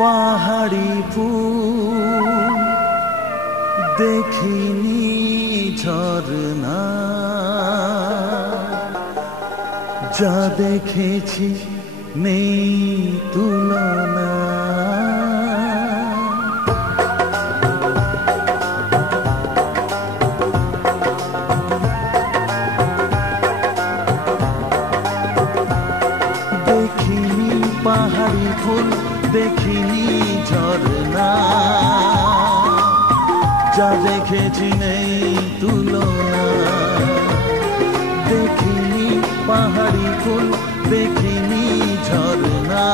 পাহাড়ি ফুল দেখিনি ঝরনা, যা দেখেছি নেই তুলনা। দেখিনি পাহাড়ি ফুল দেখিনি ঝরনা, যা দেখেছি নেই তুলনা। দেখিনি পাহাড়ি ফুল দেখিনি ঝরনা,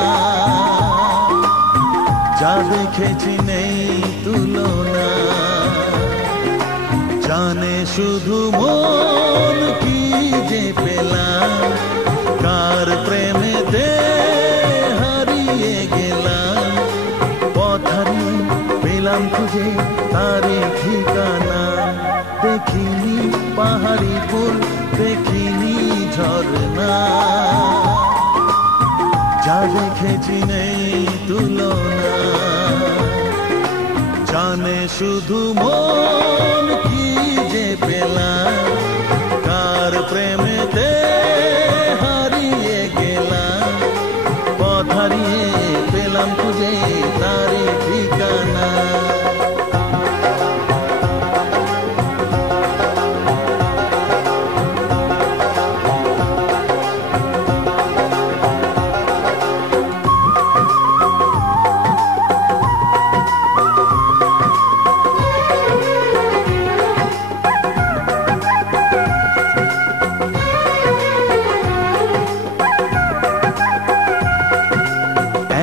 যা দেখেছি নেই তুলনা। জানে শুধু মন কি যে পেলাম, কার প্রেমেতে হারিয়ে গেলাম। পথ হারিয়ে পেলাম খুঁজে তারে ঠিকানা। দেখিনি পাহাড়ি ফুল দেখিনি ঝরনা, যা দেখেছি নেই তুলনা। জানে শুধু মন কি যে পেলাম, কার প্রেমেতে হারিয়ে গেলাম। পথ হারিয়ে পেলাম খুঁজে তারে ঠিকানা।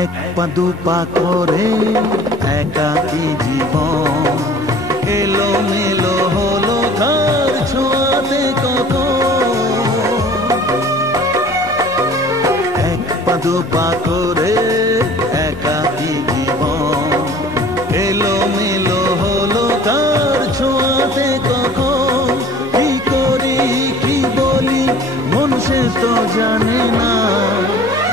এক পা দুপা করে একাকী জীবন, এলো মেলো হলো ঘর ছোঁয়াতে কত। এক পা দুপা করে একাকী জীবন, এলো মেলো হলো ঘর ছোঁয়াতে কখন। কি করি কি বলি মন সে তো জানে না,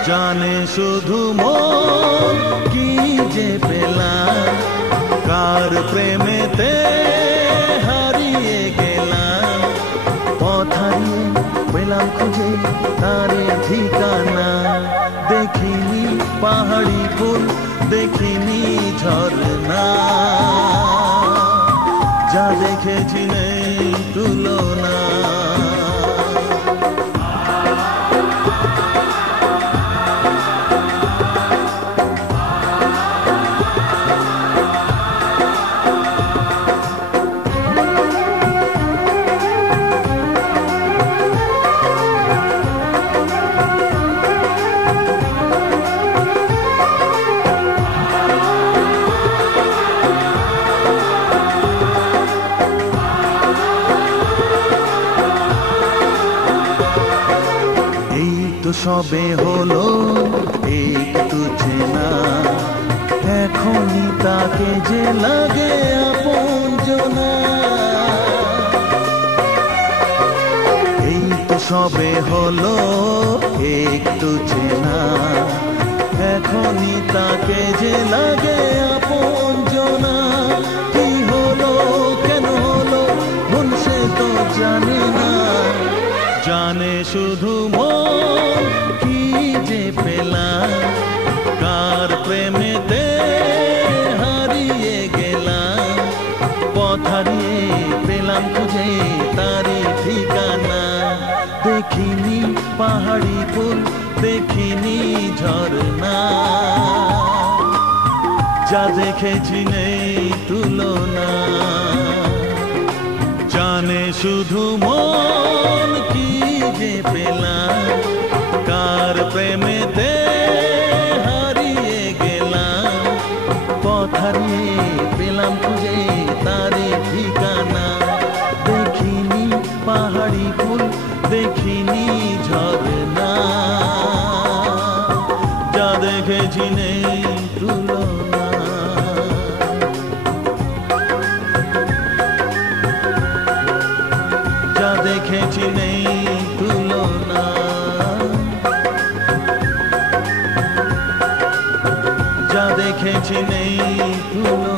জানে শুধু মন কি যে পেলাম। কার প্রেমেতে হারিয়ে গেলাম। পথ হারিয়ে পেলাম খুঁজে তারে ঠিকানা। দেখিনি পাহাড়ি ফুল দেখিনি ঝরনা, যা দেখেছি নেই তুলনা। সবে হলো একটু চেনা, এখনই তাকে যে লাগে আপনজনা। এই তো সবে হলো একটু চেনা, এখনই তাকে যে লাগে আপনজনা। কি হলো কেন হলো মন সে তো জানে না, জানে শুধু মন কি যে পেলাম। কার প্রেমেতে হারিয়ে গেলাম। পথ হারিয়ে পেলাম খুঁজে তারি ঠিকানা। দেখিনি পাহাড়ি ফুল দেখিনি ঝরনা, যা দেখেছি নেই তুলনা। জানে শুধু মন কি যে পেলাম। কার প্রেমেতে হারিয়ে গেলাম। পথ হারিয়ে পেলাম খুঁজে তারে ঠিকানা। দেখিনি পাহাড়ি ফুল দেখিনি ঝরনা, যা দেখেছি নেই তুলনা। যা দেখেছি নেই তুলনা। যা দেখেছি নেই তুলনা।